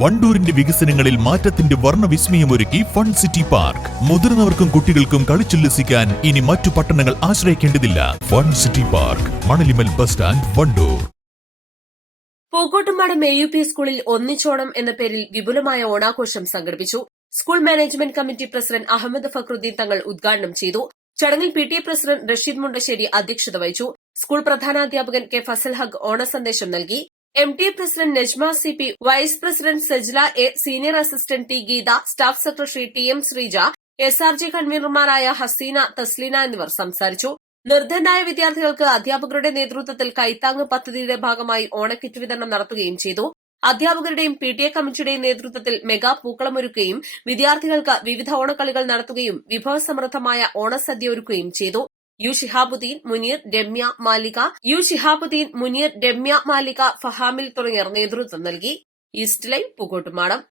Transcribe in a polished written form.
വണ്ടൂരിന്റെ വികസനങ്ങളിൽ മാറ്റത്തിന്റെ വർണ്ണവിസ്മയമൊരുക്കി fun city park. മുതിർന്നവർക്കും കുട്ടികൾക്കും കളിച്ചുല്ലസിക്കാൻ ഇനി മറ്റു പട്ടണങ്ങൾ ആശ്രയിക്കേണ്ടതില്ല. Fun city park, Manalimal bus stand, Wandoor. Pookkottumpadam AUP സ്കൂളിൽ ഒന്നിച്ചോണം എന്ന പേരിൽ വിപുലമായ ഓണാഘോഷം സംഘടിപ്പിച്ചു. School management committee president Ahammed Fakhruddin Thangal ഉദ്ഘാടനം ചെയ്തു. ചടങ്ങിൽ PTA പ്രസിഡന്റ് റഷീദ് മുണ്ടശ്ശേരി അധ്യക്ഷത വഹിച്ചു. സ്കൂൾ പ്രധാനാധ്യാപകൻ കെ ഫസൽ ഹഖ് ഓണസന്ദേശം നൽകി. MTA president Najma CP, vice president Sajla A, senior assistant T Geetha, staff secretary TM Sreeja, SRG കൺവീനർമാരായ ഹസീന, തസ്ലീന എന്നിവർ സംസാരിച്ചു. നിർധനരായ വിദ്യാർത്ഥികൾക്ക് അധ്യാപകരുടെ നേതൃത്വത്തിൽ കൈത്താങ്ങ് പദ്ധതിയുടെ ഭാഗമായി ഓണക്കിറ്റ് വിതരണം നടത്തുകയും ചെയ്തു. അധ്യാപകരുടെയും PTA കമ്മിറ്റിയുടെയും നേതൃത്വത്തിൽ മെഗാ പൂക്കളമൊരുക്കുകയും വിദ്യാർത്ഥികൾക്ക് വിവിധ ഓണക്കളികൾ നടത്തുകയും വിഭവസമൃദ്ധമായ ഓണസദ്യ ഒരുക്കുകയും ചെയ്തു. യു ഷിഹാബുദ്ദീൻ, മുനീർ, രമ്യ, മാലിക, ഫഹാമിൽ തുടങ്ങിയവർ നേതൃത്വം നൽകി. East live Pookkottumpadam.